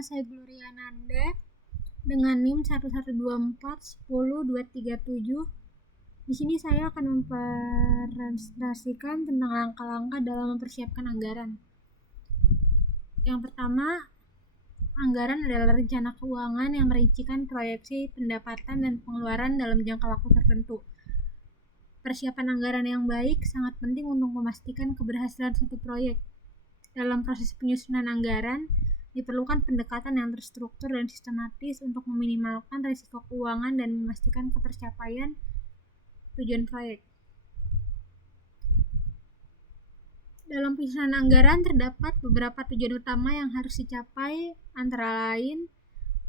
nama saya Gloria Nanda dengan NIM 1124102237. Di sini saya akan mempresentasikan tentang langkah-langkah dalam mempersiapkan anggaran. Yang pertama, anggaran adalah rencana keuangan yang merincikan proyeksi pendapatan dan pengeluaran dalam jangka waktu tertentu. Persiapan anggaran yang baik sangat penting untuk memastikan keberhasilan suatu proyek. Dalam proses penyusunan anggaran, diperlukan pendekatan yang terstruktur dan sistematis untuk meminimalkan risiko keuangan dan memastikan ketercapaian tujuan proyek. Dalam penyusunan anggaran terdapat beberapa tujuan utama yang harus dicapai, antara lain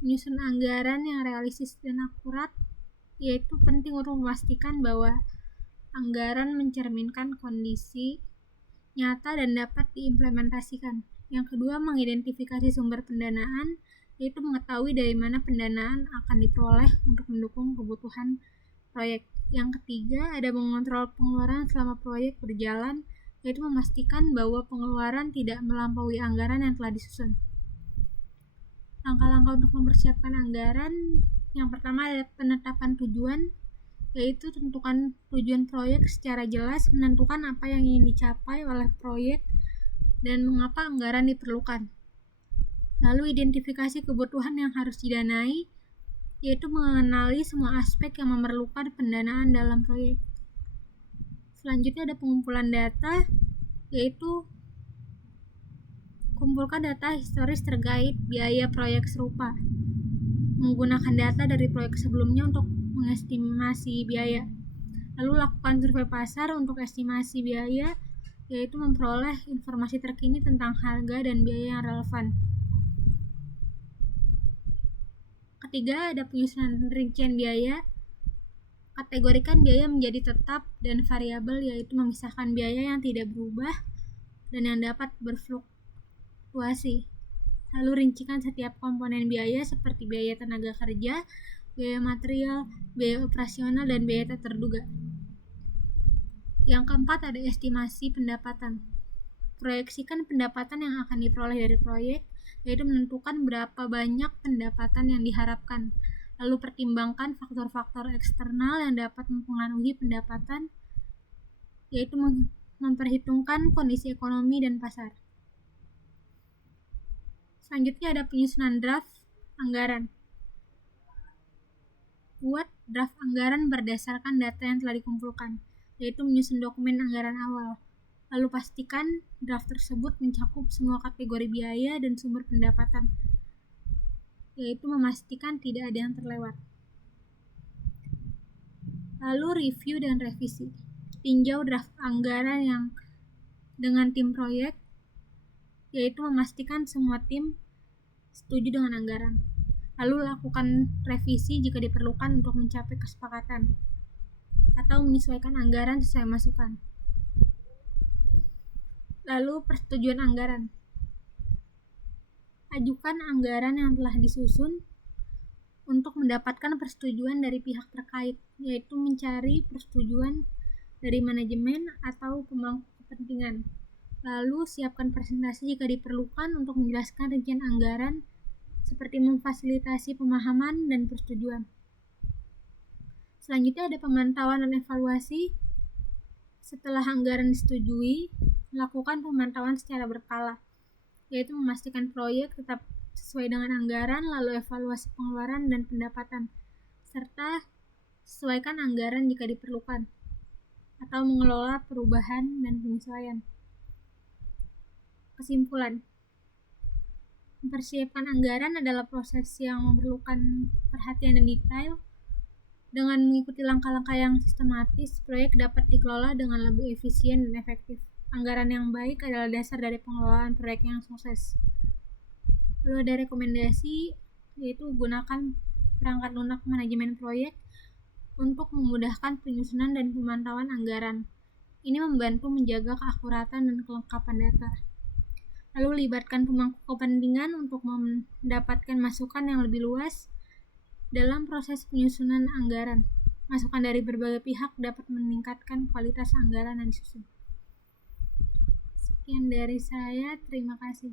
menyusun anggaran yang realistis dan akurat, yaitu penting untuk memastikan bahwa anggaran mencerminkan kondisi nyata dan dapat diimplementasikan. Yang kedua, mengidentifikasi sumber pendanaan, yaitu mengetahui dari mana pendanaan akan diperoleh untuk mendukung kebutuhan proyek. Yang ketiga, ada mengontrol pengeluaran selama proyek berjalan, yaitu memastikan bahwa pengeluaran tidak melampaui anggaran yang telah disusun. Langkah-langkah untuk mempersiapkan anggaran, yang pertama ada penetapan tujuan, yaitu tentukan tujuan proyek secara jelas, menentukan apa yang ingin dicapai oleh proyek dan mengapa anggaran diperlukan. Lalu identifikasi kebutuhan yang harus didanai, yaitu mengenali semua aspek yang memerlukan pendanaan dalam proyek. Selanjutnya ada pengumpulan data, yaitu kumpulkan data historis terkait biaya proyek serupa. Menggunakan data dari proyek sebelumnya untuk mengestimasi biaya. Lalu lakukan survei pasar untuk estimasi biaya, yaitu memperoleh informasi terkini tentang harga dan biaya yang relevan. Ketiga, ada penyusunan rincian biaya. Kategorikan biaya menjadi tetap dan variabel, yaitu memisahkan biaya yang tidak berubah dan yang dapat berfluktuasi. Lalu rincikan setiap komponen biaya seperti biaya tenaga kerja, biaya material, biaya operasional, dan biaya tak terduga. Yang keempat ada estimasi pendapatan. Proyeksikan pendapatan yang akan diperoleh dari proyek, yaitu menentukan berapa banyak pendapatan yang diharapkan. Lalu pertimbangkan faktor-faktor eksternal yang dapat mempengaruhi pendapatan, yaitu memperhitungkan kondisi ekonomi dan pasar. Selanjutnya ada penyusunan draft anggaran. Buat draft anggaran berdasarkan data yang telah dikumpulkan, yaitu menyusun dokumen anggaran awal. Lalu pastikan draft tersebut mencakup semua kategori biaya dan sumber pendapatan, yaitu memastikan tidak ada yang terlewat. Lalu review dan revisi. Tinjau draft anggaran yang dengan tim proyek, yaitu memastikan semua tim setuju dengan anggaran. Lalu lakukan revisi jika diperlukan untuk mencapai kesepakatan atau menyesuaikan anggaran sesuai masukan. Lalu persetujuan anggaran. Ajukan anggaran yang telah disusun untuk mendapatkan persetujuan dari pihak terkait, yaitu mencari persetujuan dari manajemen atau pemangku kepentingan. Lalu siapkan presentasi jika diperlukan untuk menjelaskan rincian anggaran, seperti memfasilitasi pemahaman dan persetujuan. Selanjutnya ada pemantauan dan evaluasi. Setelah anggaran disetujui, lakukan pemantauan secara berkala, yaitu memastikan proyek tetap sesuai dengan anggaran, lalu evaluasi pengeluaran dan pendapatan, serta sesuaikan anggaran jika diperlukan, atau mengelola perubahan dan penyesuaian. Kesimpulan, mempersiapkan anggaran adalah proses yang memerlukan perhatian dan detail. Dengan mengikuti langkah-langkah yang sistematis, proyek dapat dikelola dengan lebih efisien dan efektif. Anggaran yang baik adalah dasar dari pengelolaan proyek yang sukses. Lalu ada rekomendasi, yaitu gunakan perangkat lunak manajemen proyek untuk memudahkan penyusunan dan pemantauan anggaran. Ini membantu menjaga keakuratan dan kelengkapan data. Lalu libatkan pemangku kepentingan untuk mendapatkan masukan yang lebih luas dalam proses penyusunan anggaran. Masukan dari berbagai pihak dapat meningkatkan kualitas anggaran yang disusun. Sekian dari saya, terima kasih.